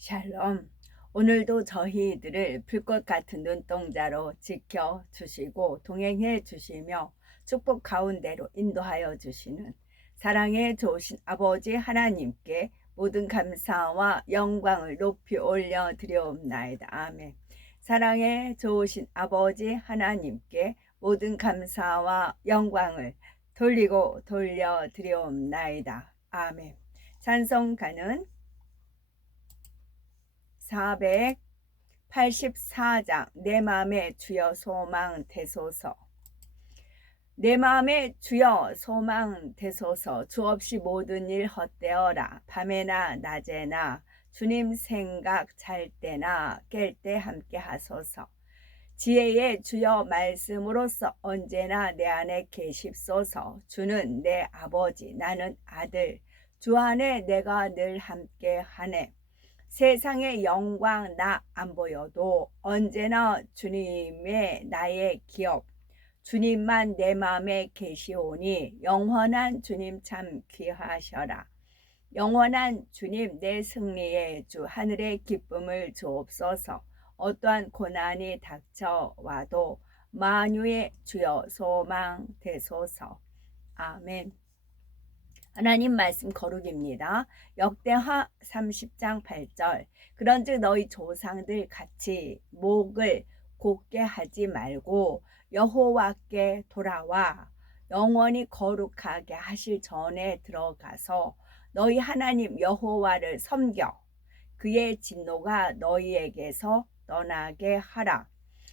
샬롬. 오늘도 저희들을 불꽃 같은 눈동자로 지켜주시고 동행해 주시며 축복 가운데로 인도하여 주시는 사랑의 좋으신 아버지 하나님께 모든 감사와 영광을 높이 올려 드리옵나이다. 아멘. 사랑의 좋으신 아버지 하나님께 모든 감사와 영광을 돌려 드리옵나이다. 아멘. 찬송가는 484장 내 맘의 주여 소망 되소서. 내 맘의 주여 소망 되소서. 주 없이 모든 일 헛되어라. 밤에나 낮에나 주님 생각 잘 때나 깰 때 함께 하소서. 지혜의 주여 말씀으로서 언제나 내 안에 계십소서. 주는 내 아버지 나는 아들 주 안에 내가 늘 함께 하네. 세상의 영광 나 안 보여도 언제나 주님의 나의 기업 주님만 내 맘에 계시오니 영원한 주님 참 귀하셔라. 영원한 주님 내 승리의 주 하늘의 기쁨을 주옵소서. 어떠한 고난이 닥쳐와도 만유의 주여 소망 되소서. 아멘. 하나님 말씀 거룩입니다. 역대하 30장 8절. 그런즉 너희 조상들 같이 목을 곧게 하지 말고 여호와께 돌아와 영원히 거룩하게 하실 전에 들어가서 너희 하나님 여호와를 섬겨 그의 진노가 너희에게서 떠나게 하라.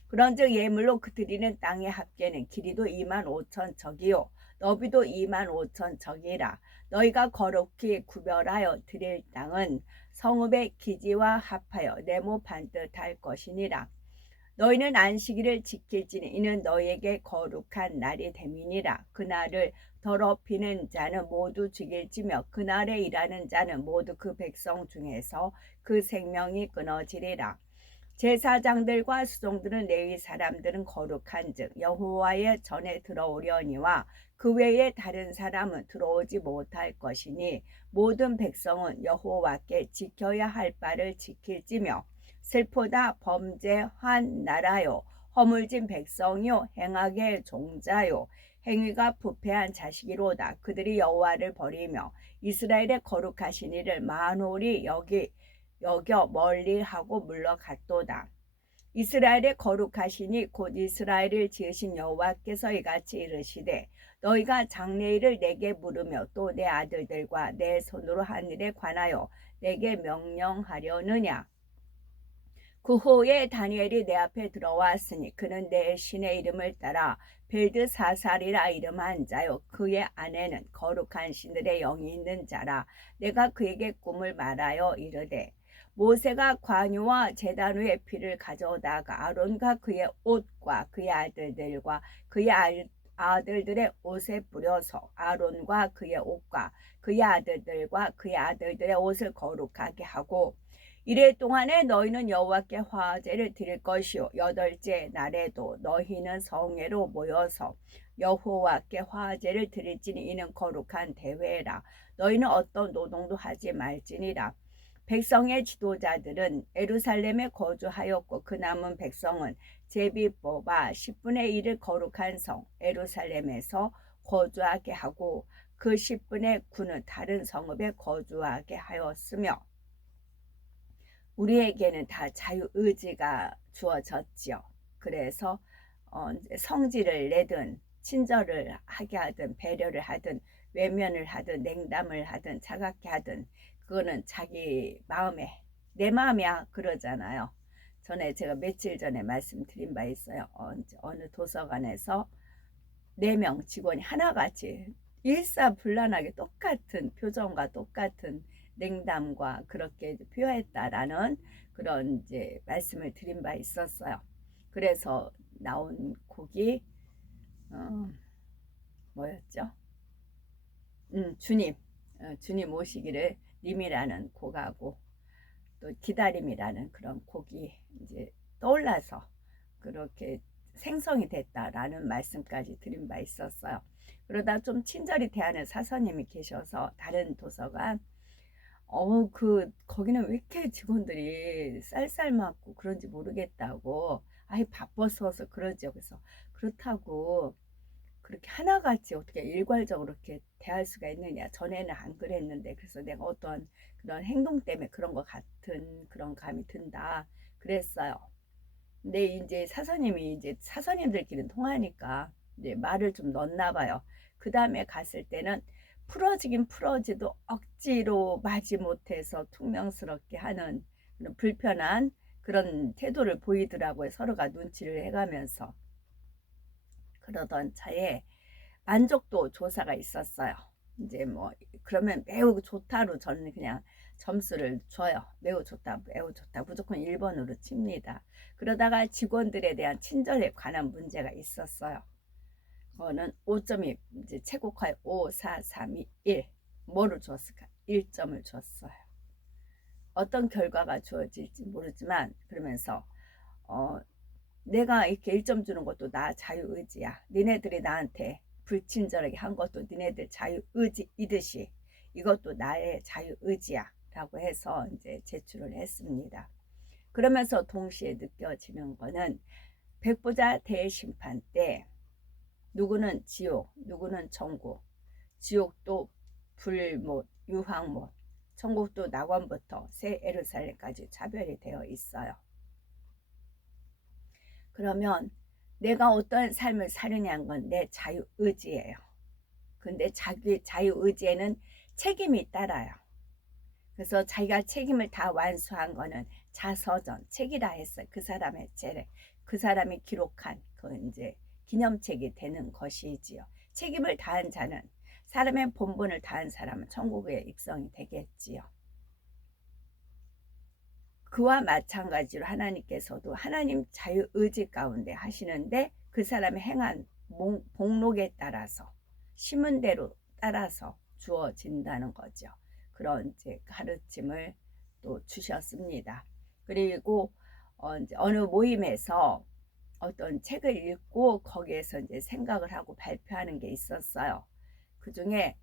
그런즉 예물로 그 드리는 땅의 합계는 길이도 25,000척이요 너비도 25,000척이라. 너희가 거룩히 구별하여 드릴 땅은 성읍의 기지와 합하여 네모 반듯할 것이니라. 너희는 안식일을 지킬지니 이는 너희에게 거룩한 날이 됨이니라. 그날을 더럽히는 자는 모두 죽일지며 그날에 일하는 자는 모두 그 백성 중에서 그 생명이 끊어지리라. 제사장들과 수종들은 레위 사람들은 거룩한즉 여호와의 전에 들어오려니와 그 외에 다른 사람은 들어오지 못할 것이니 모든 백성은 여호와께 지켜야 할 바를 지킬지며 슬프다 범죄한 나라요 허물진 백성이요 행악의 종자요 행위가 부패한 자식이로다. 그들이 여호와를 버리며 이스라엘의 거룩하신 이를 만홀히 여겨 멀리하고 물러갔도다. 이스라엘의 거룩하시니 곧 이스라엘을 지으신 여호와께서 이같이 이르시되 너희가 장래일을 내게 물으며 또 내 아들들과 내 손으로 한 일에 관하여 내게 명령하려느냐. 그 후에 다니엘이 내 앞에 들어왔으니 그는 내 신의 이름을 따라 벨드사살이라 이름한 자요 그의 아내는 거룩한 신들의 영이 있는 자라. 내가 그에게 꿈을 말하여 이르되 모세가 관유와 제단 위에 피를 가져오다가 아론과 그의 옷과 그의 아들들과 그의 아들들의 옷에 뿌려서 아론과 그의 옷과 그의 아들들과 그의 아들들의 옷을 거룩하게 하고 이래 동안에 너희는 여호와께 화제를 드릴 것이요 여덟째 날에도 너희는 성회로 모여서 여호와께 화제를 드릴지니 이는 거룩한 대회라. 너희는 어떤 노동도 하지 말지니라. 백성의 지도자들은 예루살렘에 거주하였고 그 남은 백성은 제비 뽑아 10분의 1을 거룩한 성 예루살렘에서 거주하게 하고 그 10분의 9는 다른 성읍에 거주하게 하였으며 우리에게는 다 자유의지가 주어졌지요. 그래서 성질을 내든 친절을 하게 하든 배려를 하든 외면을 하든 냉담을 하든 차갑게 하든 그거는 자기 마음에 내 마음이야 그러잖아요. 전에 제가 며칠 전에 말씀드린 바 있어요. 어느 도서관에서 4명 직원이 하나같이 일사불란하게 똑같은 표정과 똑같은 냉담과 그렇게 표했다라는 그런 이제 말씀을 드린 바 있었어요. 그래서 나온 곡이 뭐였죠? 주님 오시기를 님이라는 곡하고 또 기다림이라는 그런 곡이 이제 떠올라서 그렇게 생성이 됐다라는 말씀까지 드린 바 있었어요. 그러다 좀 친절히 대하는 사서님이 계셔서 다른 도서관 거기는 왜 이렇게 직원들이 쌀쌀맞고 그런지 모르겠다고. 아이, 바빠서 그러죠. 그래서 그렇다고 그렇게 하나같이 어떻게 일괄적으로 그렇게 대할 수가 있느냐. 전에는 안 그랬는데. 그래서 내가 어떤 그런 행동 때문에 그런 것 같은 그런 감이 든다. 그랬어요. 근데 이제 사서님이 이제 사서님들끼리는 통하니까 이제 말을 좀 넣었나 봐요. 그 다음에 갔을 때는 풀어지긴 풀어지도 억지로 마지 못해서 퉁명스럽게 하는 그런 불편한 그런 태도를 보이더라고요. 서로가 눈치를 해가면서. 그러던 차에 만족도 조사가 있었어요. 이제 뭐 그러면 매우 좋다로 저는 그냥 점수를 줘요. 매우 좋다, 매우 좋다. 무조건 1번으로 칩니다. 그러다가 직원들에 대한 친절에 관한 문제가 있었어요. 그거는 5점이 이제 최고가에 5, 4, 3, 2, 1. 뭐를 줬을까? 1점을 줬어요. 어떤 결과가 주어질지 모르지만 그러면서 어, 내가 이렇게 1점 주는 것도 나 자유의지야. 니네들이 나한테 불친절하게 한 것도 니네들 자유의지이듯이 이것도 나의 자유의지야. 라고 해서 이제 제출을 했습니다. 그러면서 동시에 느껴지는 거는 백보자 대심판 때 누구는 지옥, 누구는 천국, 지옥도 불못, 유황못, 천국도 낙원부터 새 예루살렘까지 차별이 되어 있어요. 그러면 내가 어떤 삶을 사느냐는 건 내 자유의지예요. 근데 자기 자유의지에는 책임이 따라요. 그래서 자기가 책임을 다 완수한 거는 자서전, 책이라 했어요. 그 사람의 죄를. 그 사람이 기록한 그 이제 기념책이 되는 것이지요. 책임을 다한 자는 사람의 본분을 다한 사람은 천국에 입성이 되겠지요. 그와 마찬가지로 하나님께서도 하나님 자유의지 가운데 하시는데 그 사람의 행한 복록에 따라서 심은 대로 따라서 주어진다는 거죠. 그런 이제 가르침을 또 주셨습니다. 그리고 이제 어느 모임에서 어떤 책을 읽고 거기에서 이제 생각을 하고 발표하는 게 있었어요. 그 중에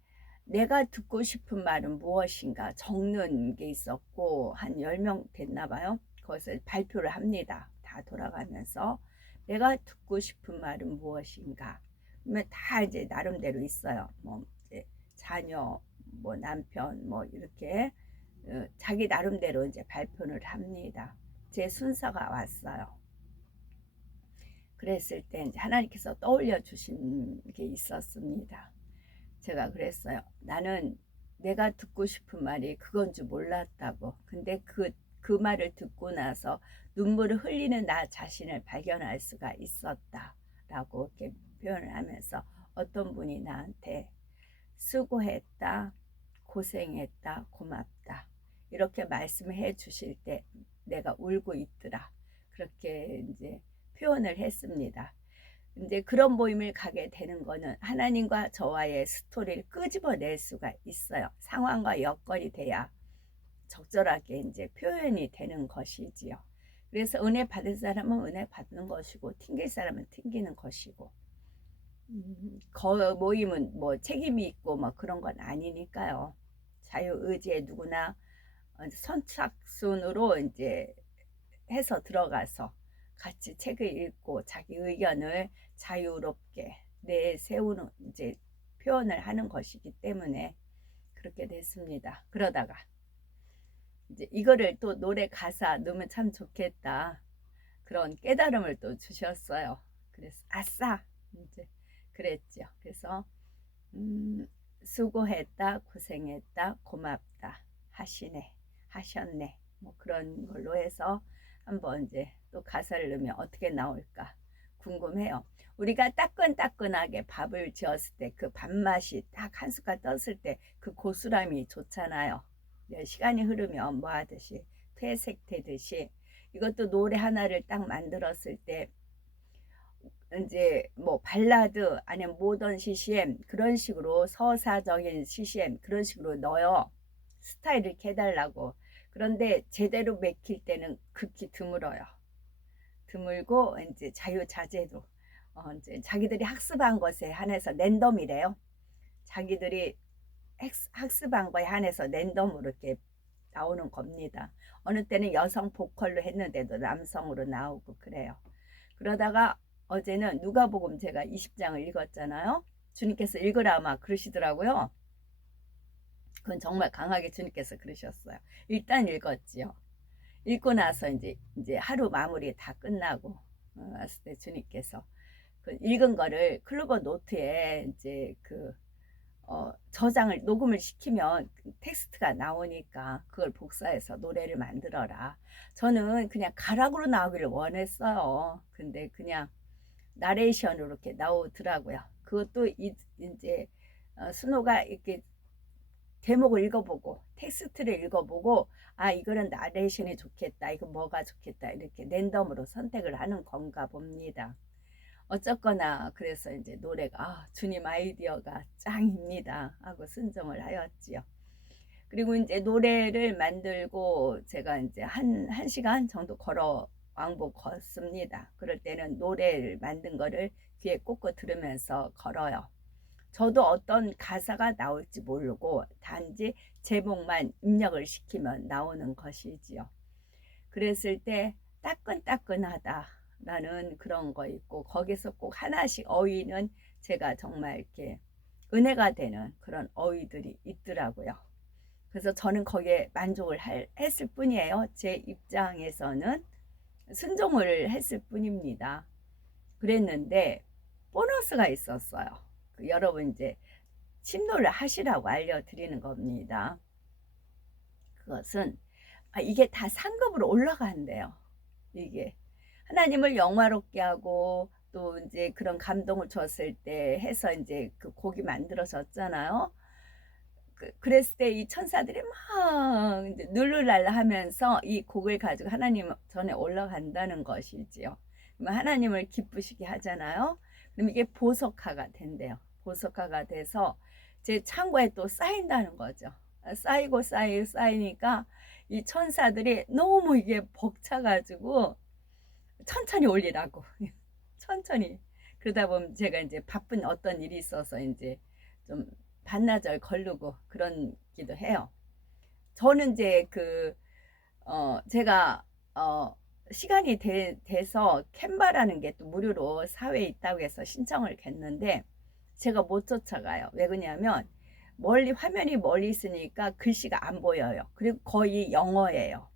내가 듣고 싶은 말은 무엇인가 적는 게 있었고 한 10명 됐나 봐요. 거기서 발표를 합니다. 다 돌아가면서 내가 듣고 싶은 말은 무엇인가. 그러면 다 이제 나름대로 있어요. 뭐 이제 자녀, 뭐 남편, 뭐 이렇게 자기 나름대로 이제 발표를 합니다. 제 순서가 왔어요. 그랬을 때 이제 하나님께서 떠올려 주신 게 있었습니다. 제가 그랬어요. 나는 내가 듣고 싶은 말이 그건 줄 몰랐다고. 근데 그 말을 듣고 나서 눈물을 흘리는 나 자신을 발견할 수가 있었다. 라고 이렇게 표현을 하면서 어떤 분이 나한테 수고했다, 고생했다, 고맙다. 이렇게 말씀해 주실 때 내가 울고 있더라. 그렇게 이제 표현을 했습니다. 이제 그런 모임을 가게 되는 거는 하나님과 저와의 스토리를 끄집어낼 수가 있어요. 상황과 여건이 돼야 적절하게 이제 표현이 되는 것이지요. 그래서 은혜 받을 사람은 은혜 받는 것이고 튕길 사람은 튕기는 것이고 그 모임은 뭐 책임이 있고 뭐 그런 건 아니니까요. 자유의지에 누구나 선착순으로 이제 해서 들어가서 같이 책을 읽고 자기 의견을 자유롭게 내세우는 이제 표현을 하는 것이기 때문에 그렇게 됐습니다. 그러다가 이제 이거를 또 노래 가사 넣으면 참 좋겠다. 그런 깨달음을 또 주셨어요. 그래서 아싸 이제 그랬죠. 그래서 수고했다, 고생했다, 고맙다, 하시네, 하셨네. 뭐 그런 걸로 해서 한번 이제 또 가사를 넣으면 어떻게 나올까 궁금해요. 우리가 따끈따끈하게 밥을 지었을 때 그 밥맛이 딱 한 숟갈 떴을 때 그 고스란히 좋잖아요. 시간이 흐르면 뭐 하듯이 퇴색되듯이 이것도 노래 하나를 딱 만들었을 때 이제 뭐 발라드 아니면 모던 CCM 그런 식으로 서사적인 CCM 그런 식으로 넣어요. 스타일을 이렇게 해달라고. 그런데 제대로 맥힐 때는 극히 드물어요. 드물고 이제 자유자재로 이제 자기들이 학습한 것에 한해서 랜덤이래요. 자기들이 학습한 거에 한해서 랜덤으로 이렇게 나오는 겁니다. 어느 때는 여성 보컬로 했는데도 남성으로 나오고 그래요. 그러다가 어제는 누가복음 제가 20장을 읽었잖아요. 주님께서 읽으라 막 그러시더라고요. 그건 정말 강하게 주님께서 그러셨어요. 일단 읽었지요. 읽고 나서 이제 하루 마무리 다 끝나고 왔을 때 주님께서 그 읽은 거를 클로버 노트에 이제 저장을 녹음을 시키면 텍스트가 나오니까 그걸 복사해서 노래를 만들어라. 저는 그냥 가락으로 나오기를 원했어요. 근데 그냥 나레이션으로 이렇게 나오더라고요. 그것도 이제 순호가 이렇게 제목을 읽어보고 텍스트를 읽어보고 아 이거는 나레이션이 좋겠다, 이거 뭐가 좋겠다, 이렇게 랜덤으로 선택을 하는 건가 봅니다. 어쨌거나 그래서 이제 노래가 주님 아이디어가 짱입니다 하고 순종을 하였지요. 그리고 이제 노래를 만들고 제가 이제 한 시간 정도 걸어 왕복 걷습니다. 그럴 때는 노래를 만든 거를 귀에 꽂고 들으면서 걸어요. 저도 어떤 가사가 나올지 모르고 단지 제목만 입력을 시키면 나오는 것이지요. 그랬을 때 따끈따끈하다라는 그런 거 있고 거기서 꼭 하나씩 어휘는 제가 정말 이렇게 은혜가 되는 그런 어휘들이 있더라고요. 그래서 저는 거기에 만족을 했을 뿐이에요. 제 입장에서는 순종을 했을 뿐입니다. 그랬는데 보너스가 있었어요. 여러분 이제 침노를 하시라고 알려드리는 겁니다. 그것은 이게 다 상급으로 올라간대요. 이게 하나님을 영화롭게 하고 또 이제 그런 감동을 줬을 때 해서 이제 그 곡이 만들어졌잖아요. 그랬을 때 이 천사들이 막 이제 룰루랄라 하면서 이 곡을 가지고 하나님 전에 올라간다는 것이지요. 그러면 하나님을 기쁘시게 하잖아요. 그럼 이게 보석화가 된대요. 보석화가 돼서 제 창고에 또 쌓인다는 거죠. 쌓이고 쌓이니까 이 천사들이 너무 이게 벅차가지고 천천히 올리라고 천천히. 그러다 보면 제가 이제 바쁜 어떤 일이 있어서 이제 좀 반나절 걸르고 그런 기도 해요. 저는 이제 제가 시간이 돼서 캔바라는 게 또 무료로 사회에 있다고 해서 신청을 했는데 제가 못 쫓아가요. 왜 그러냐면 화면이 멀리 있으니까 글씨가 안 보여요. 그리고 거의 영어예요.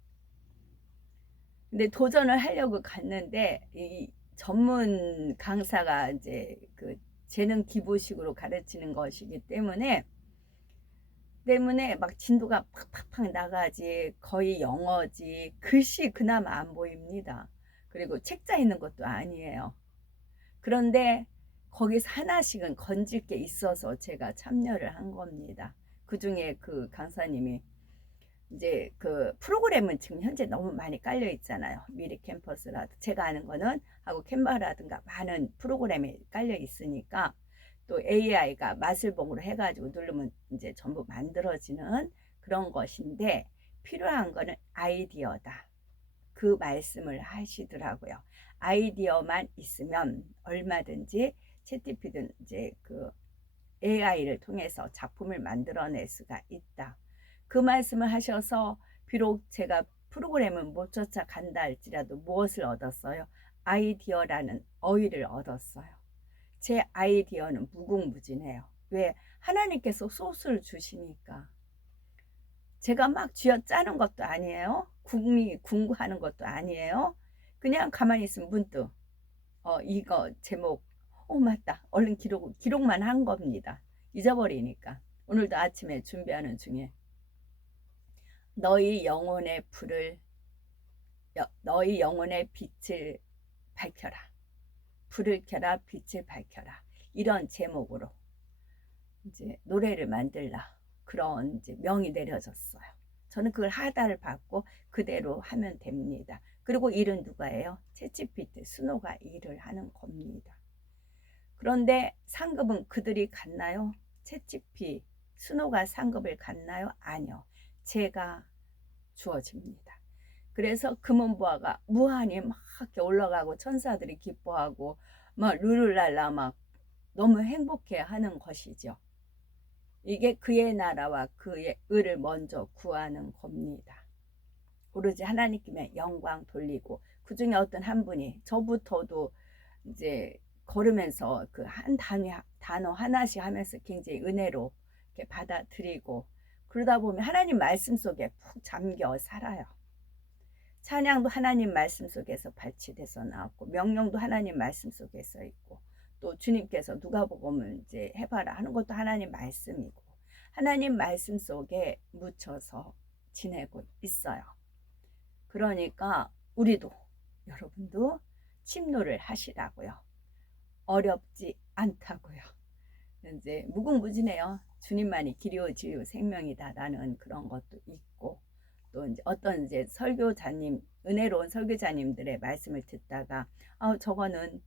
근데 도전을 하려고 갔는데 이 전문 강사가 이제 그 재능 기부식으로 가르치는 것이기 때문에 막 진도가 팍팍팍 나가지 거의 영어지 글씨 그나마 안 보입니다. 그리고 책자 있는 것도 아니에요. 그런데 거기서 하나씩은 건질 게 있어서 제가 참여를 한 겁니다. 그 중에 그 강사님이 이제 그 프로그램은 지금 현재 너무 많이 깔려 있잖아요. 미리 캠퍼스라도 제가 아는 거는 하고 캔바라든가 많은 프로그램이 깔려 있으니까 또 AI가 마술봉으로 해가지고 누르면 이제 전부 만들어지는 그런 것인데 필요한 거는 아이디어다. 그 말씀을 하시더라고요. 아이디어만 있으면 얼마든지 챗GPT는 이제 그 AI를 통해서 작품을 만들어낼 수가 있다. 그 말씀을 하셔서 비록 제가 프로그램은 못 쫓아간다 할지라도 무엇을 얻었어요? 아이디어라는 어휘를 얻었어요. 제 아이디어는 무궁무진해요. 왜? 하나님께서 소스를 주시니까. 제가 막 쥐어짜는 것도 아니에요. 궁구하는 것도 아니에요. 그냥 가만히 있으면 문득 이거 제목 맞다. 얼른 기록만 한 겁니다. 잊어버리니까. 오늘도 아침에 준비하는 중에 너희 영혼의 빛을 밝혀라. 불을 켜라, 빛을 밝혀라. 이런 제목으로 이제 노래를 만들라. 그런 이제 명이 내려졌어요. 저는 그걸 하다를 받고 그대로 하면 됩니다. 그리고 일은 누가 해요? 챗GPT 순호가 일을 하는 겁니다. 그런데 상급은 그들이 갖나요? 챗GPT 순호가 상급을 갖나요? 아니요. 제가 주어집니다. 그래서 금은보화가 무한히 막 이렇게 올라가고 천사들이 기뻐하고 막 룰루랄라 막 너무 행복해 하는 것이죠. 이게 그의 나라와 그의 의를 먼저 구하는 겁니다. 오로지 하나님께 영광 돌리고, 그 중에 어떤 한 분이 저부터도 이제 걸으면서 그 한 단어 하나씩 하면서 굉장히 은혜로 이렇게 받아들이고, 그러다 보면 하나님 말씀 속에 푹 잠겨 살아요. 찬양도 하나님 말씀 속에서 발치돼서 나왔고, 명령도 하나님 말씀 속에서 있고, 또 주님께서 누가복음을 이제 해봐라 하는 것도 하나님 말씀이고, 하나님 말씀 속에 묻혀서 지내고 있어요. 그러니까 우리도, 여러분도 침노를 하시라고요. 어렵지 않다고요. 이제 무궁무진해요. 주님만이 길이요 진리요 생명이다라는 그런 것도 있고, 또 이제 어떤 이제 설교자님, 은혜로운 설교자님들의 말씀을 듣다가 저거는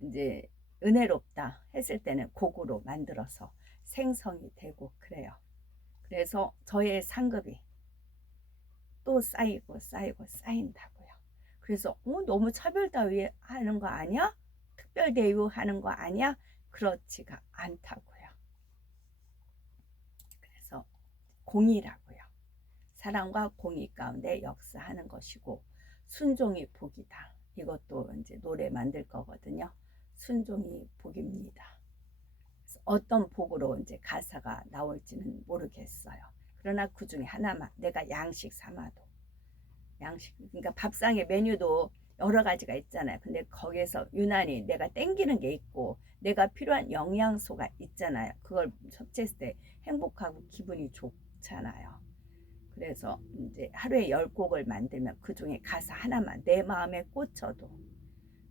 이제 은혜롭다 했을 때는 곡으로 만들어서 생성이 되고 그래요. 그래서 저의 상급이 또 쌓이고 쌓이고 쌓인다고요. 그래서 너무 차별 따위하는 거 아니야? 특별 대우하는 거 아니야? 그렇지가 않다고요. 그래서 공의라고요. 사랑과 공의 가운데 역사하는 것이고, 순종이 복이다. 이것도 이제 노래 만들 거거든요. 순종이 복입니다. 어떤 복으로 이제 가사가 나올지는 모르겠어요. 그러나 그 중에 하나만 내가 양식 삼아도, 양식, 그러니까 밥상의 메뉴도 여러 가지가 있잖아요. 근데 거기에서 유난히 내가 땡기는 게 있고 내가 필요한 영양소가 있잖아요. 그걸 섭취했을 때 행복하고 기분이 좋잖아요. 그래서 이제 하루에 10곡을 만들면 그 중에 가사 하나만 내 마음에 꽂혀도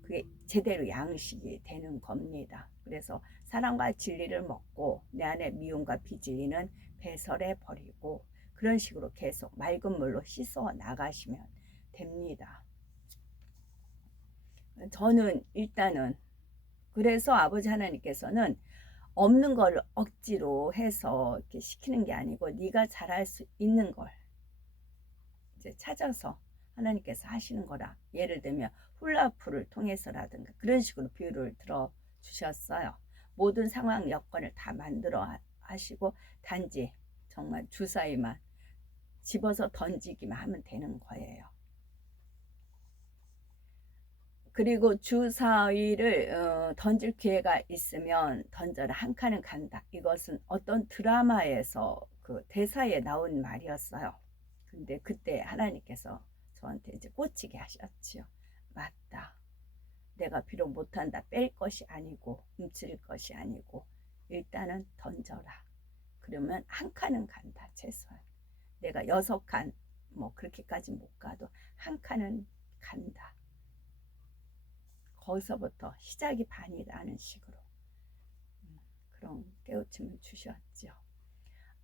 그게 제대로 양식이 되는 겁니다. 그래서 사랑과 진리를 먹고 내 안에 미움과 비진리는 배설해 버리고, 그런 식으로 계속 맑은 물로 씻어 나가시면 됩니다. 저는 일단은, 그래서 아버지 하나님께서는 없는 걸 억지로 해서 이렇게 시키는 게 아니고 네가 잘할 수 있는 걸 이제 찾아서 하나님께서 하시는 거라. 예를 들면 훌라후프를 통해서라든가 그런 식으로 비유를 들어 주셨어요. 모든 상황 여건을 다 만들어 하시고 단지 정말 주사위만 집어서 던지기만 하면 되는 거예요. 그리고 주사위를 던질 기회가 있으면 던져라, 한 칸은 간다. 이것은 어떤 드라마에서 그 대사에 나온 말이었어요. 근데 그때 하나님께서 저한테 이제 꽂히게 하셨죠. 맞다. 내가 비록 못한다 뺄 것이 아니고 훔칠 것이 아니고 일단은 던져라. 그러면 한 칸은 간다. 최소한 내가 6칸 뭐 그렇게까지 못 가도 한 칸은 간다. 거기서부터 시작이 반이라는 식으로 그런 깨우침을 주셨죠.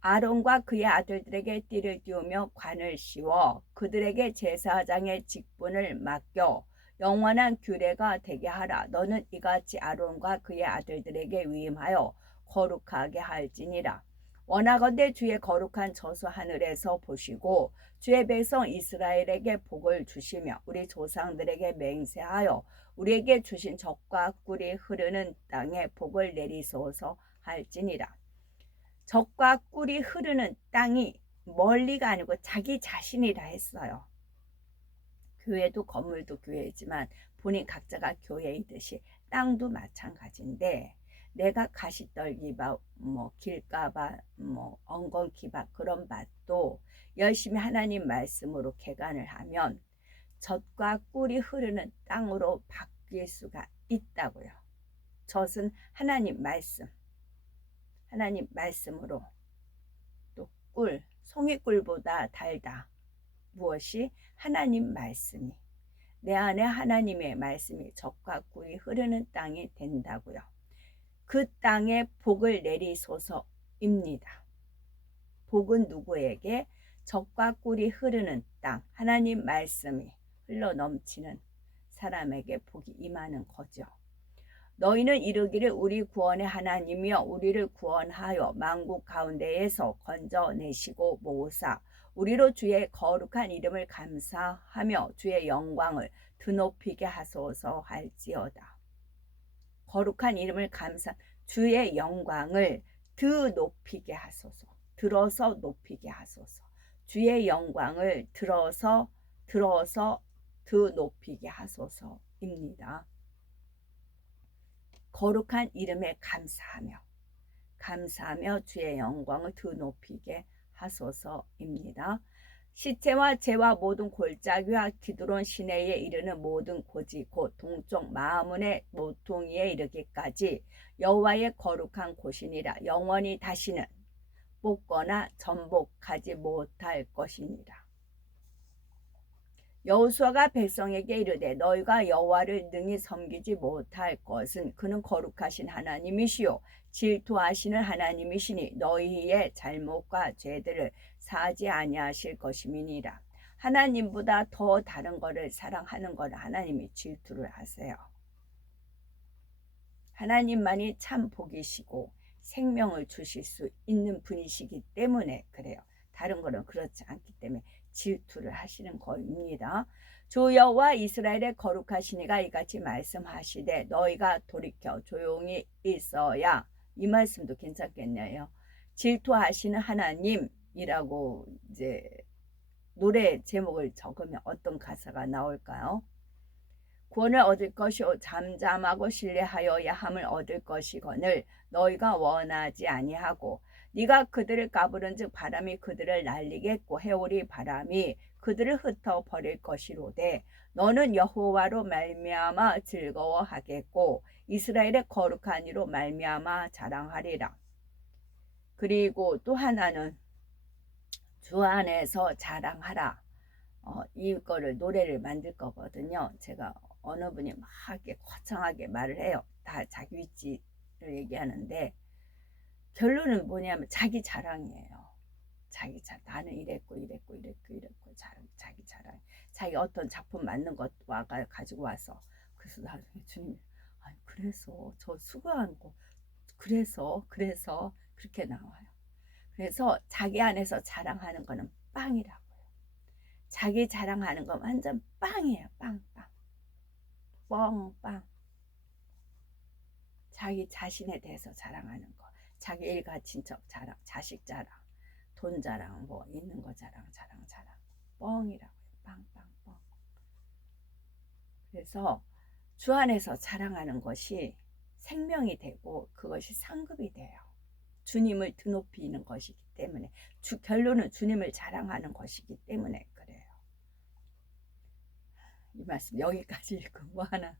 아론과 그의 아들들에게 띠를 띄우며 관을 씌워 그들에게 제사장의 직분을 맡겨 영원한 규례가 되게 하라. 너는 이같이 아론과 그의 아들들에게 위임하여 거룩하게 할지니라. 원하건대 주의 거룩한 저수 하늘에서 보시고 주의 백성 이스라엘에게 복을 주시며 우리 조상들에게 맹세하여 우리에게 주신 젖과 꿀이 흐르는 땅에 복을 내리소서 할지니라. 젖과 꿀이 흐르는 땅이 멀리가 아니고 자기 자신이라 했어요. 교회도 건물도 교회지만 본인 각자가 교회이듯이 땅도 마찬가지인데, 내가 가시떨기바 뭐 길가바 뭐 엉겅퀴바 그런 밭도 열심히 하나님 말씀으로 개간을 하면 젖과 꿀이 흐르는 땅으로 바뀔 수가 있다고요. 젖은 하나님 말씀, 하나님 말씀으로, 또 꿀, 송이꿀보다 달다. 무엇이? 하나님 말씀이. 내 안에 하나님의 말씀이 젖과 꿀이 흐르는 땅이 된다고요. 그 땅에 복을 내리소서입니다. 복은 누구에게? 젖과 꿀이 흐르는 땅, 하나님 말씀이 흘러 넘치는 사람에게 복이 임하는 거죠. 너희는 이르기를 우리 구원의 하나님이여 우리를 구원하여 만국 가운데에서 건져내시고 모으사 우리로 주의 거룩한 이름을 감사하며 주의 영광을 드높이게 하소서 할지어다. 거룩한 이름을 주의 영광을 드 높이게 하소서. 들어서 높이게 하소서. 주의 영광을 들어서 드 높이게 하소서입니다. 거룩한 이름에 감사하며 주의 영광을 드 높이게 하소서입니다. 시체와 재와 모든 골짜기와 기드론 시내에 이르는 모든 고지 곧 동쪽 마하문의 모퉁이에 이르기까지 여호와의 거룩한 곳이니라. 영원히 다시는 뽑거나 전복하지 못할 것이니라. 여호수아가 백성에게 이르되 너희가 여호와를 능히 섬기지 못할 것은 그는 거룩하신 하나님이시요 질투하시는 하나님이시니 너희의 잘못과 죄들을 사하지 아니하실 것임이니라. 하나님보다 더 다른 것을 사랑하는 것을 하나님이 질투를 하세요. 하나님만이 참 복이시고 생명을 주실 수 있는 분이시기 때문에 그래요. 다른 거는 그렇지 않기 때문에 질투를 하시는 것입니다. 주 여호와 이스라엘의 거룩하시니가 이같이 말씀하시되 너희가 돌이켜 조용히 있어야. 이 말씀도 괜찮겠네요. 질투하시는 하나님이라고 이제 노래 제목을 적으면 어떤 가사가 나올까요? 구원을 얻을 것이요 잠잠하고 신뢰하여야 함을 얻을 것이거늘 너희가 원하지 아니하고 네가 그들을 까부른즉 바람이 그들을 날리겠고 해오리 바람이 그들을 흩어 버릴 것이로되 너는 여호와로 말미암아 즐거워하겠고 이스라엘의 거룩한 이로 말미암아 자랑하리라. 그리고 또 하나는 주 안에서 자랑하라. 이거를 노래를 만들 거거든요. 제가 어느 분이 막 이렇게 거창하게 말을 해요. 다 자기 위치를 얘기하는데 결론은 뭐냐면 자기 자랑이에요. 나는 이랬고 자기 자랑. 자기 어떤 작품 만든 것 가지고 와서 그래서 나중에 주님 아니 그래서 저 수고한 거 그래서 그렇게 나와요. 그래서 자기 안에서 자랑하는 거는 빵이라고요. 자기 자랑하는 건 완전 빵이에요. 빵. 자기 자신에 대해서 자랑하는 거. 자기 일가 친척 자랑, 자식 자랑, 돈 자랑, 뭐 있는 거 자랑. 뻥이라고요. 빵. 그래서 주 안에서 자랑하는 것이 생명이 되고 그것이 상급이 돼요. 주님을 드높이는 것이기 때문에 결론은 주님을 자랑하는 것이기 때문에 그래요. 이 말씀 여기까지 읽고 뭐 하나.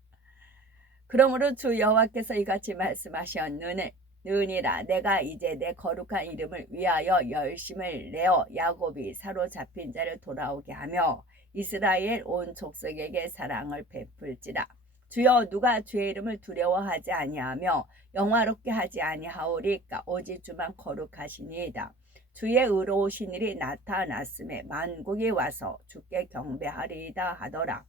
그러므로 주 여호와께서 이같이 말씀하셨느니라. 내가 이제 내 거룩한 이름을 위하여 열심을 내어 야곱이 사로잡힌 자를 돌아오게 하며 이스라엘 온 족속에게 사랑을 베풀지라. 주여 누가 주의 이름을 두려워하지 아니하며 영화롭게 하지 아니하오리까. 오직 주만 거룩하시니이다. 주의 의로우신 일이 나타났음에 만국이 와서 주께 경배하리이다 하더라.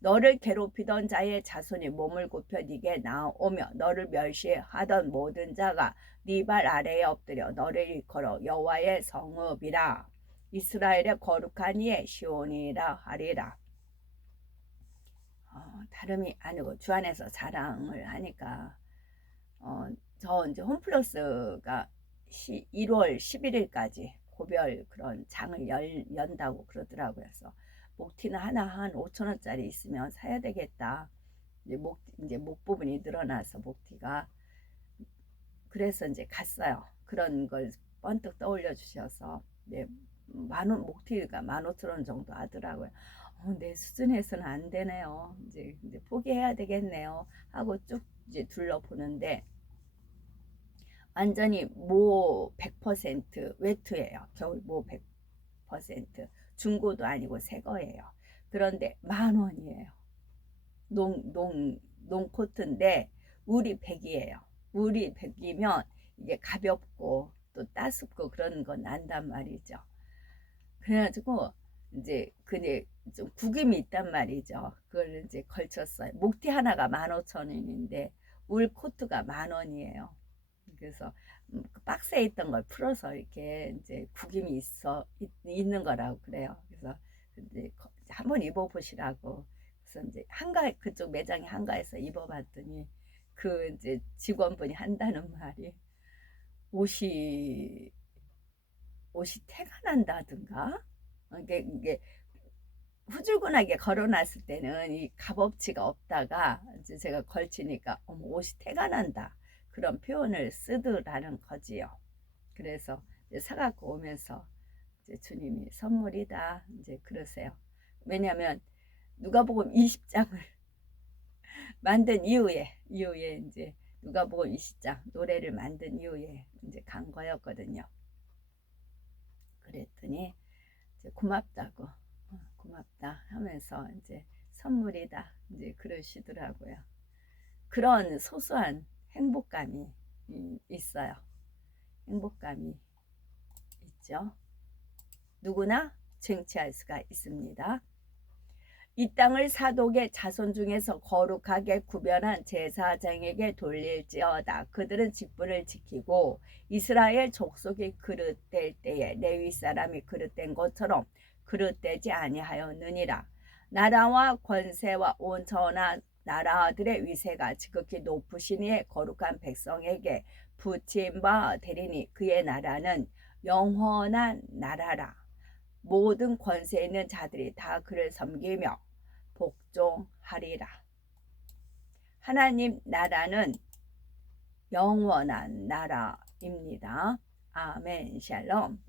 너를 괴롭히던 자의 자손이 몸을 굽혀 네게 나오며 너를 멸시하던 모든 자가 네 발 아래에 엎드려 너를 일컬어 여호와의 성읍이라. 이스라엘의 거룩한 이의 시온이라 하리라. 다름이 아니고 주 안에서 자랑을 하니까 저 이제 홈플러스가 1월 11일까지 고별 그런 장을 연다고 그러더라고요. 그래서 목티는 하나 한 5,000원짜리 있으면 사야 되겠다. 이제 목 부분이 늘어나서 목티가 그래서 이제 갔어요. 그런 걸 번뜩 떠올려 주셔서 목티가 15,000원 정도 하더라고요. 내 수준에서는 안 되네요. 이제 포기해야 되겠네요. 하고 쭉 이제 둘러보는데 완전히 모 100% 외투예요. 겨울 모 100% 중고도 아니고 새 거예요. 그런데 10,000원이에요. 농코트인데 울이 100이에요. 울이 100이면 이게 가볍고 또 따숩고 그런 건 난단 말이죠. 그래가지고 이제 근데 좀 구김이 있단 말이죠. 그걸 이제 걸쳤어요. 목티 하나가 15,000원인데 울 코트가 10,000원이에요. 그래서 그 박스에 있던 걸 풀어서 이렇게 이제 구김이 있는 거라고 그래요. 그래서 이제 한번 입어보시라고. 그래서 이제 그쪽 매장의 한가에서 입어봤더니 그 이제 직원분이 한다는 말이 옷이 태가 난다든가, 이게 후줄근하게 걸어놨을 때는 이 값어치가 없다가 이제 제가 걸치니까 어머 옷이 태가 난다, 그런 표현을 쓰더라는 거지요. 그래서 이제 사갖고 오면서 이제 주님이 선물이다 이제 그러세요. 왜냐하면 누가복음 20장을 만든 이후에 이제 누가복음 20장 노래를 만든 이후에 이제 간 거였거든요. 그랬더니 이제 고맙다고, 고맙다 하면서 이제 선물이다 이제 그러시더라고요. 그런 소소한 행복감이 있어요. 행복감이 있죠. 누구나 쟁취할 수가 있습니다. 이 땅을 사독의 자손 중에서 거룩하게 구별한 제사장에게 돌릴지어다. 그들은 직분을 지키고 이스라엘 족속이 그릇될 때에 레위 사람이 그릇된 것처럼 그릇되지 아니하였느니라. 나라와 권세와 온 전하 나라들의 위세가 지극히 높으신 이의 거룩한 백성에게 붙임 바 되리니 그의 나라는 영원한 나라라. 모든 권세 있는 자들이 다 그를 섬기며 복종하리라. 하나님 나라는 영원한 나라입니다. 아멘. 샬롬.